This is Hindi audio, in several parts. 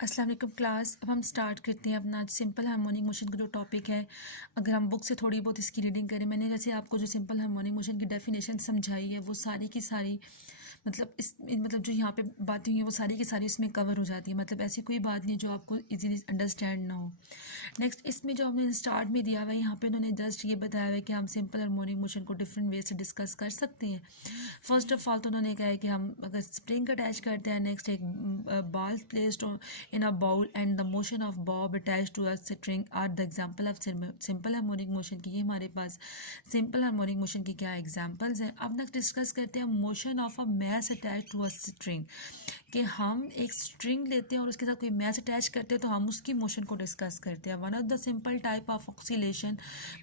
अस्सलाम वालेकुम क्लास। अब हम स्टार्ट करते हैं अपना सिंपल हार्मोनिक मोशन का जो टॉपिक है। अगर हम बुक से थोड़ी बहुत इसकी रीडिंग करें, मैंने जैसे आपको जो सिंपल हार्मोनिक मोशन की डेफिनेशन समझाई है वो सारी की सारी मतलब जो यहाँ पे बातें हुई हैं वो सारी की सारी इसमें कवर हो जाती है। मतलब ऐसी कोई बात नहीं जो आपको इजीली अंडरस्टैंड ना हो। नेक्स्ट इसमें जो हमने स्टार्ट में दिया हुआ है, यहाँ पे उन्होंने जस्ट ये बताया हुआ है कि हम सिंपल हार्मोनिक मोशन को डिफरेंट वे से डिस्कस कर सकते हैं। फर्स्ट ऑफ ऑल तो उन्होंने कहा है कि हम अगर स्प्रिंग अटैच करते हैं, नेक्स्ट एक ball placed in a bowl and the motion of bob attached to a string are the example of simple harmonic motion की। ये हमारे पास सिंपल हार्मोनिक मोशन की क्या एग्जांपल्स हैं। अब नेक्स्ट डिस्कस करते हैं motion of a mass attach to a string, कि हम एक स्ट्रिंग लेते हैं और उसके साथ कोई मैस अटैच करते हैं तो हम उसकी मोशन को डिस्कस करते हैं। One of the simple type of oscillation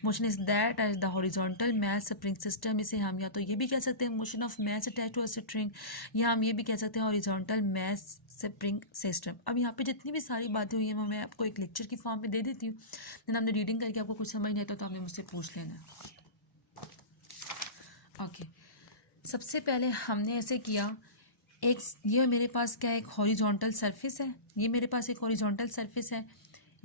motion is that as the horizontal mass spring system. इसे हम या तो ये भी कह सकते हैं motion of mass attach to a string, या हम ये भी कह सकते हैं हॉरिजॉन्टल मैस स्प्रिंग सिस्टम। अब यहाँ पे जितनी भी सारी बातें हुई हैं वो मैं आपको एक लेक्चर की फॉर्म में दे देती हूँ। देन हमने रीडिंग करके आपको कुछ समझ नहीं आता तो आपने मुझसे पूछ लेना। ओके, सबसे पहले हमने ऐसे किया, एक ये मेरे पास क्या है, एक हॉरिजॉन्टल सरफेस है। ये मेरे पास एक हॉरिजॉन्टल सरफेस है।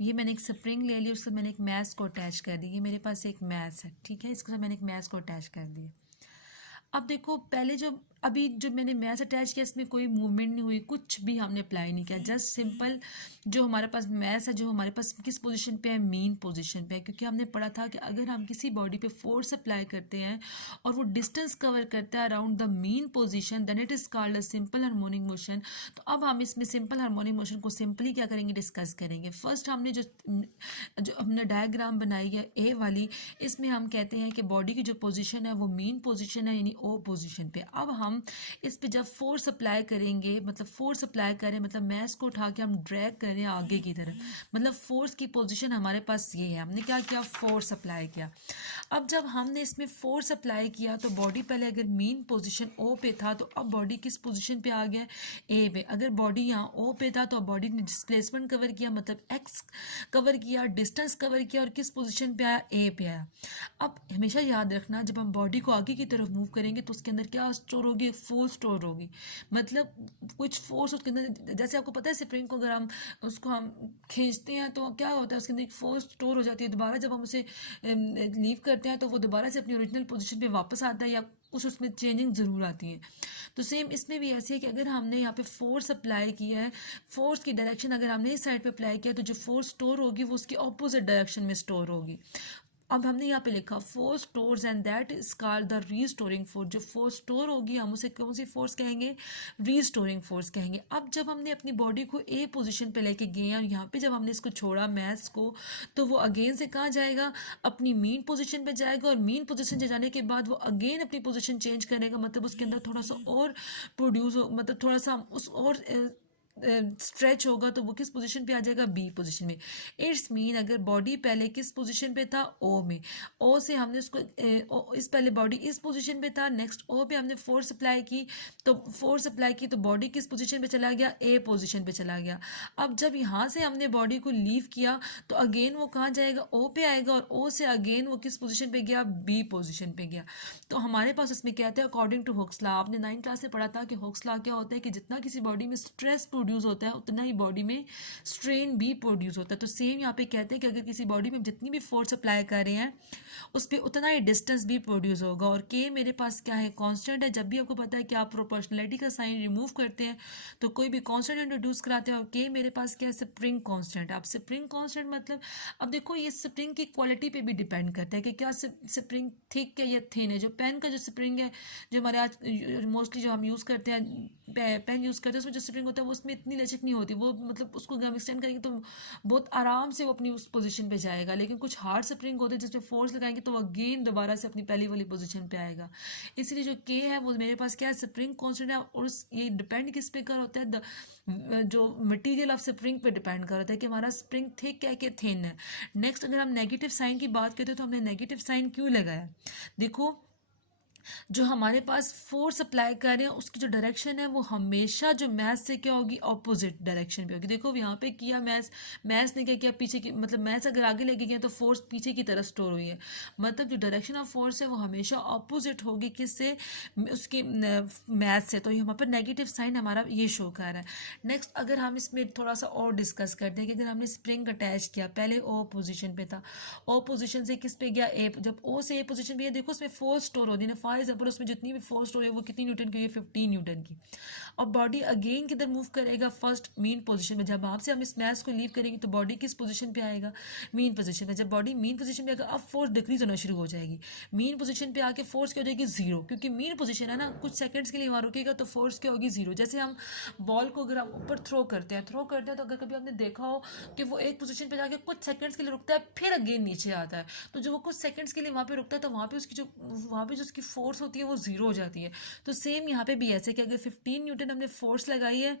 ये मैंने एक स्प्रिंग ले ली, उसको मैंने एक मैस को अटैच कर दी। ये मेरे पास एक मैस है, ठीक है, इसके साथ मैंने एक मैस को अटैच कर दिया। अब देखो, पहले जो अभी जो मैंने मैस अटैच किया इसमें कोई मूवमेंट नहीं हुई, कुछ भी हमने अप्लाई नहीं किया। जस्ट सिंपल जो हमारे पास मैस है, जो हमारे पास किस पोजीशन पे है, मीन पोजीशन पे है। क्योंकि हमने पढ़ा था कि अगर हम किसी बॉडी पे फोर्स अप्लाई करते हैं और वो डिस्टेंस कवर करता है around the mean position, then it is called a simple harmonic motion. तो अब हम इसमें सिंपल हार्मोनिक मोशन को सिंपली क्या करेंगे, डिस्कस करेंगे। फर्स्ट हमने जो जो हमने डायग्राम बनाई है ए वाली, इसमें हम कहते हैं कि बॉडी की जो पोजीशन है वो मीन पोजीशन है, यानी ओ पोजीशन पे। अब हम इस पे जब फोर्स अप्लाई करेंगे, मतलब फोर्स अप्लाई करें मतलब मैस को उठा के हम ड्रैग करें आगे की तरफ, मतलब फोर्स की पोजीशन हमारे पास ये है। हमने क्या किया, फोर्स अप्लाई किया। अब जब हमने इसमें फोर्स अप्लाई किया तो बॉडी पहले अगर मीन पोजीशन ओ पे था तो अब बॉडी किस पोजीशन पे आ गया, ए पे। अगर बॉडी यहाँ ओ पे था तो बॉडी ने डिस्प्लेसमेंट कवर किया, मतलब एक्स कवर किया, डिस्टेंस कवर किया, और किस पोजीशन पे आया, ए पे आया। अब हमेशा याद रखना, जब हम बॉडी को आगे की तरफ मूव करेंगे तो उसके अंदर क्या स्टोर होगी, फोर्स स्टोर होगी। मतलब कुछ फोर्स उसके अंदर, जैसे आपको पता है स्प्रिंग को अगर हम उसको हम खींचते हैं तो क्या होता है, उसके अंदर एक फोर्स स्टोर हो जाती है। दोबारा जब हम उसे लीव करते हैं तो वो दोबारा से अपनी ओरिजिनल पोजीशन पे वापस आता है, या कुछ उसमें चेंजिंग ज़रूर आती है। तो सेम इसमें भी ऐसे है कि अगर हमने यहाँ पे फोर्स अप्लाई किया है, फोर्स की डायरेक्शन अगर हमने इस साइड पे अप्लाई किया तो जो फोर्स स्टोर होगी वो उसकी ऑपोजिट डायरेक्शन में स्टोर होगी। अब हमने यहाँ पे लिखा force stores and that is called the restoring force. जो फोर्स स्टोर होगी हम उसे कौन सी फोर्स कहेंगे, रीस्टोरिंग फोर्स कहेंगे। अब जब हमने अपनी बॉडी को ए पोजीशन पे लेके गए और यहाँ पे जब हमने इसको छोड़ा मैस को, तो वो अगेन से कहाँ जाएगा, अपनी मीन पोजीशन पे जाएगा, और मीन पोजीशन पे जाने के बाद वो अगेन अपनी पोजीशन चेंज करेगा, मतलब उसके अंदर थोड़ा सा और प्रोड्यूस हो, मतलब थोड़ा सा उस और स्ट्रेच होगा तो वो किस पोजीशन पे आ जाएगा, बी पोजीशन में। इट्स मीन अगर बॉडी पहले किस पोजीशन पे था, ओ में, ओ से हमने उसको इस पहले बॉडी इस पोजीशन पे था, नेक्स्ट ओ पे हमने फोर्स अप्लाई की, तो फोर्स अप्लाई की तो बॉडी किस पोजीशन पे चला गया, ए पोजीशन पे चला गया। अब जब यहाँ से हमने बॉडी को लीव किया तो अगेन वो कहाँ जाएगा, ओ पे आएगा, और ओ से अगेन वो किस पोजीशन पे गया, बी पोजीशन पे गया। तो हमारे पास इसमें कहते हैं अकॉर्डिंग टू हुक्स लॉ, आपने 9th क्लास से पढ़ा था कि हुक्स लॉ क्या होता है, कि जितना किसी बॉडी में स्ट्रेस प्रोड्यूस होता है उतना ही बॉडी में स्ट्रेन भी प्रोड्यूस होता है। तो सेम यहाँ पे कहते हैं कि अगर किसी बॉडी में जितनी भी फोर्स अप्लाई कर रहे हैं उस पर उतना ही डिस्टेंस भी प्रोड्यूस होगा। और के मेरे पास क्या है, कांस्टेंट है। जब भी आपको पता है कि आप प्रोपोर्शनलिटी का साइन रिमूव करते हैं तो कोई भी कांस्टेंट इंट्रोड्यूस कराते हैं, और के मेरे पास क्या है, स्प्रिंग कांस्टेंट। आप स्प्रिंग कांस्टेंट मतलब, अब देखो ये स्प्रिंग की क्वालिटी पे भी डिपेंड करता है कि क्या स्प्रिंग थिक है या थिन है। जो पेन का जो स्प्रिंग है, जो हमारे आज मोस्टली जो हम यूज़ करते हैं, पेन यूज़ करते हैं, उसमें जो स्प्रिंग होता है वो उसमें इतनी लचक नहीं होती, वो मतलब उसको हम एक्सटेंड करेंगे तो बहुत आराम से वो अपनी उस पोजीशन पे जाएगा। लेकिन कुछ हार्ड स्प्रिंग होते हैं जिसमें फोर्स लगाएंगे तो वो अगेन दोबारा से अपनी पहली वाली पोजीशन पे आएगा। इसलिए जो के है वो मेरे पास क्या है, स्प्रिंग कॉन्स्टेंट है, और ये डिपेंड किस पे कर होता है, जो मटीरियल ऑफ स्प्रिंग पे डिपेंड कर होता है कि हमारा स्प्रिंग थिक है कि थिन है। नेक्स्ट अगर हम नेगेटिव साइन की बात करते हैं तो हमने नेगेटिव साइन क्यों लगाया, देखो जो हमारे पास फोर्स अप्लाई कर रहे हैं उसकी जो डायरेक्शन है वो हमेशा जो मैथ से क्या होगी, ऑपोजिट डायरेक्शन पे होगी। देखो यहाँ पे किया मैथ ने क्या किया, पीछे की मतलब मैथ अगर आगे लेके गया तो फोर्स पीछे की तरफ स्टोर हुई है, मतलब जो डायरेक्शन ऑफ फोर्स है वो हमेशा ऑपोजिट होगी किससे, उसकी मैथ से। तो यहाँ पर नेगेटिव साइन हमारा ये शो कर रहा है। नेक्स्ट अगर हम इसमें थोड़ा सा और डिस्कस करते हैं कि अगर हमने स्प्रिंग अटैच किया, पहले ओ पोजीशन पे था, ओ पोजीशन से किस पे गया, ए, जब ओ से ए पोजीशन पे गया, देखो उसमें फोर्स स्टोर होती है ना, फॉर एग्जाम्पल उसमें जितनी भी फोर्स स्टोर है वो कितनी न्यूटन की है, 15 न्यूटन की। और बॉडी अगेन किधर मूव करेगा, फर्स्ट मीन पोजीशन में। जब आपसे हम इस मैथ को लीव करेंगे तो बॉडी किस पोजीशन पे आएगा, मीन पोजीशन में। जब बॉडी मीन पोजीशन पे आएगा अब फोर्स डिक्रीज होना शुरू हो जाएगी, मीन पोजीशन पे आके फोर्स क्या हो जाएगी, जीरो, क्योंकि मीन पोजीशन है ना, कुछ सेकंड्स के लिए वहाँ रुकेगा तो फोर्स क्या होगी, जीरो। जैसे हम बॉल को अगर हम ऊपर थ्रो करते हैं तो अगर कभी आपने देखा हो कि वो एक पोजीशन पे जाके कुछ सेकंड्स के लिए रुकता है फिर अगेन नीचे आता है, तो जो वो कुछ सेकंड्स के लिए वहाँ पे रुकता है तो वहाँ पे जो उसकी फोर्स होती है वो जीरो हो जाती है। तो सेम यहाँ पे भी ऐसे कि अगर 15 न्यूटन हमने फोर्स लगाई है,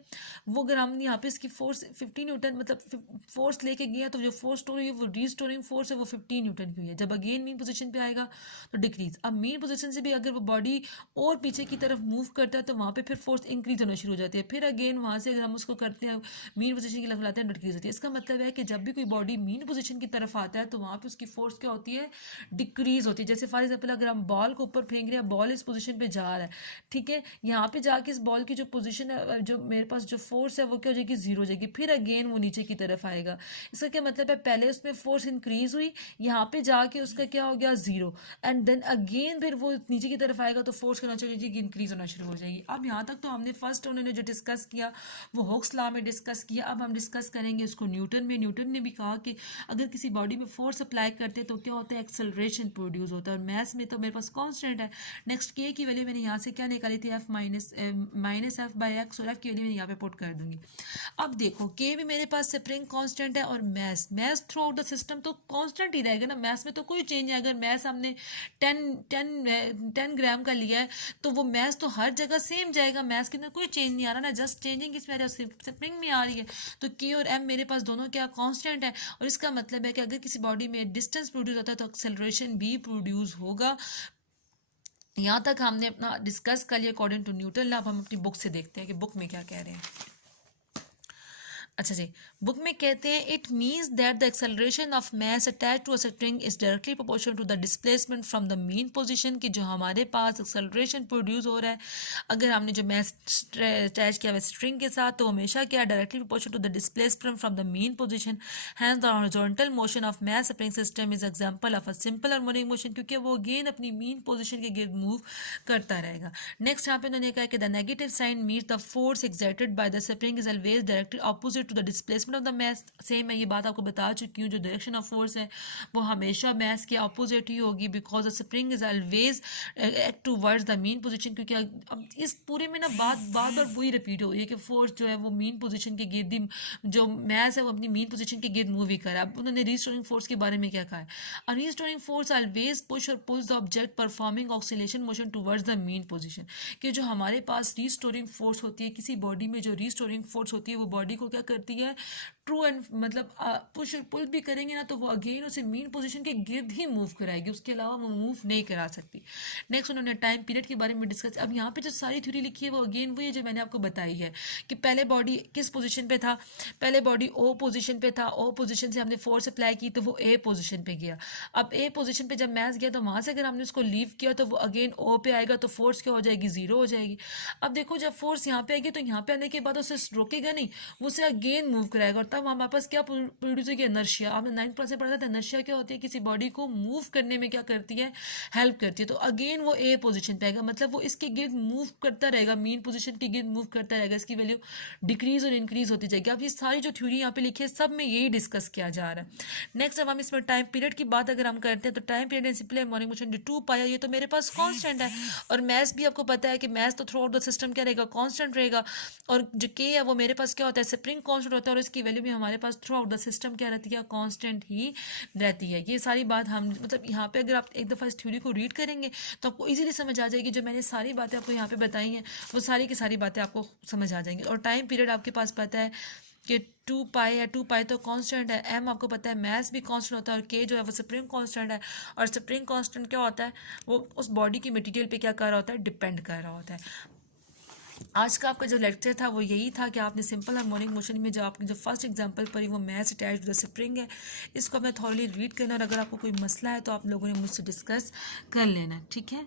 वो अगर हमने यहाँ पे इसकी फोर्स 15 न्यूटन मतलब फोर्स लेके गए तो जो फोर्स स्टोर हुई है वो रीस्टोरिंग फोर्स है वो 15 न्यूटन की हुई है। जब अगेन मीन पोजीशन पे आएगा तो डिक्रीज। अब मीन पोजीशन से भी अगर वो बॉडी और पीछे की तरफ मूव करता है तो वहाँ पे फिर फोर्स इंक्रीज होना शुरू हो जाती है, फिर अगेन वहाँ से अगर हम उसको करते हैं मीन पोजीशन की तरफ लाते हैं डिक्रीज होती है। इसका मतलब है कि जब भी कोई बॉडी मीन पोजीशन की तरफ आता है तो वहाँ पे उसकी फोर्स क्या होती है, डिक्रीज होती है। जैसे फॉर एग्जाम्पल अगर हम बॉल को ऊपर फेंक रहे हैं, बॉल इस पोजीशन पे जा रहा है, ठीक है, यहाँ पे जाके इस बॉल की जो पोजीशन है, जो मेरे पास जो फोर्स है वो क्या हो जाएगी, जीरो हो जाएगी, फिर अगेन वो नीचे की तरफ आएगा। इसका क्या मतलब है, पहले उसमें फोर्स इंक्रीज हुई, यहाँ पे जाके उसका क्या हो गया, जीरो, एंड देन अगेन फिर वो नीचे की तरफ आएगा तो फोर्स करना चाहिए कि इंक्रीज होना शुरू हो जाएगी। अब यहाँ तक तो हमने फर्स्ट उन्होंने जो डिस्कस किया वो हुक्स लॉ में डिस्कस किया। अब हम डिस्कस करेंगे उसको न्यूटन में। न्यूटन ने भी कहा कि अगर किसी बॉडी में फोर्स अप्लाई करते हैं तो क्या होता है, एक्सेलरेशन प्रोड्यूस होता है। और मैथ्स में तो मेरे पास कांस्टेंट है। नेक्स्ट के की वैल्यू मैंने यहाँ से क्या निकाली थी, F minus F by x, और एफ की वैल्यू मैंने यहाँ पे पुट कर दूंगी। अब देखो के भी मेरे पास स्प्रिंग कांस्टेंट है और maths through out the system तो कांस्टेंट ही रहेगा ना, मैथ्स में तो कोई चेंज है। अगर मैथ्स हमने 10 ग्राम का लिया है तो वो मैथ्स तो हर जगह सेम जाएगा, मैथ्स के अंदर कोई चेंज नहीं आ रहा ना, जस्ट चेंजिंग इसमें आ रही है, स्प्रिंग में आ रही है। तो के और एम मेरे पास दोनों क्या कांस्टेंट है, और इसका मतलब है कि अगर किसी बॉडी में डिस्टेंस प्रोड्यूस होता है तो एक्सेलरेशन भी प्रोड्यूस होगा। यहाँ तक हमने अपना डिस्कस कर लिया अकॉर्डिंग टू न्यूटन लॉ। अब हम अपनी बुक से देखते हैं कि बुक में क्या कह रहे हैं। अच्छा जी, बुक में कहते हैं it means that the acceleration of mass attach to a string is directly proportional to the displacement from the mean position, की जो हमारे पास एक्सेलरेशन प्रोड्यूस हो रहा है अगर हमने जो मास अटैच किया हुआ स्ट्रिंग के साथ तो हमेशा क्या directly proportional to the displacement from the mean position. Hence the horizontal motion of mass spring system is example of a simple harmonic motion, क्योंकि वो अगेन अपनी मीन पोजीशन के गिर्द मूव करता रहेगा। नेक्स्ट यहाँ पे उन्होंने कहा कि the negative sign means the force exerted by the spring is always directly opposite to the displacement of the mass. Same मैं ये बात आपको बता चुकी हूँ, जो डायरेक्शन ऑफ फोर्स है वो हमेशा मैस के ऑपोजिट ही होगी, because the spring is always act towards the mean position. क्योंकि अब इस पूरे में ना बार बार वही रिपीट हो रही है कि फोर्स जो है वो मीन पोजीशन के गिर्द ही, जो मैस है वो अपनी मीन पोजीशन के गिर्द मूव ही कर रहा है। अब उन्होंने रीस्टोरिंग फोर्स के बारे में क्या कहा है, अ रीस्टोरिंग फोर्स ऑलवेज पुश और pulls the object performing oscillation motion towards the mean position. कि जो हमारे पास रीस्टोरिंग फोर्स होती है किसी बॉडी में, जो रीस्टोरिंग फोर्स होती है वो बॉडी को क्या करती है, ट्रू एंड मतलब पुश और पुल भी करेंगे ना तो वो अगेन उसे मीन पोजीशन के गिर्द ही मूव कराएगी, उसके अलावा वो मूव नहीं करा सकती। नेक्स्ट उन्होंने टाइम पीरियड के बारे में डिस्कस। अब यहाँ पे जो सारी थ्योरी लिखी है वो अगेन वही है जो मैंने आपको बताई है कि पहले बॉडी किस पोजीशन पे था, पहले बॉडी ओ पोजीशन पे था, ओ पोजीशन से हमने फोर्स अप्लाई की तो वो ए पोजीशन पे गया। अब ए पोजीशन पे जब मैच गया तो वहाँ से अगर हमने उसको लीव किया तो वो अगेन ओ पे आएगा तो फोर्स क्या हो जाएगी, जीरो हो जाएगी। अब देखो जब फोर्स यहाँ पे आएगी तो यहाँ पे आने के बाद उसे रोकेगा नहीं, वो उसे अगेन मूव कराएगा, और तब हमारे पास क्या प्रोड्यूस होगी, इनर्शिया। आपने 9 पढ़ा था, इनर्शिया क्या होती है, किसी बॉडी को मूव करने में क्या करती है, हेल्प करती है। तो अगेन वो ए पोजीशन पे आएगा, मतलब वो इसके गिर्द मूव करता रहेगा, मीन पोजीशन के गिर्द मूव करता रहेगा, इसकी वैल्यू डिक्रीज और इंक्रीज होती जाएगी। अब ये सारी जो थ्योरी यहाँ पे लिखी है सब में यही डिस्कस किया जा रहा है। नेक्स्ट अब हम इसमें टाइम पीरियड की बात अगर हम करते हैं तो time period simple harmonic motion जो 2 पाया, ये तो मेरे पास कांस्टेंट है, और मैथ्स भी आपको पता है कि मैथ्स तो थ्रू आउट द सिस्टम क्या रहेगा, कांस्टेंट रहेगा। और जो के है वो मेरे पास क्या होता है, स्प्रिंग कांस्टेंट होता है, और इसकी वैल्यू भी हमारे pass through out the system क्या रहती है, कांस्टेंट ही रहती है। ये सारी बात हम मतलब यहाँ पे अगर आप एक दफ़ा इस थ्योरी को रीड करेंगे तो आपको इजीली समझ आ जाएगी। जो मैंने सारी बातें आपको यहाँ पे बताई हैं वो सारी की सारी बातें आपको समझ आ जाएंगी। और टाइम पीरियड आपके पास पता है कि 2 पाई है, 2 पाई तो कांस्टेंट है, m आपको पता है मैस भी कांस्टेंट होता है, और k जो है वो स्प्रिंग कांस्टेंट है। और स्प्रिंग कांस्टेंट क्या होता है, वो उस बॉडी की मटेरियल पे क्या कर रहा होता है, डिपेंड कर रहा होता है। आज का आपका जो लेक्चर था वो यही था कि आपने सिंपल हार्मोनिक मोशन में जो आपकी जो फर्स्ट एग्जांपल पढ़ी वो मैस अटैच्ड विद स्प्रिंग है, इसको आपने थॉरली रीड करना, और अगर आपको कोई मसला है तो आप लोगों ने मुझसे डिस्कस कर लेना, ठीक है।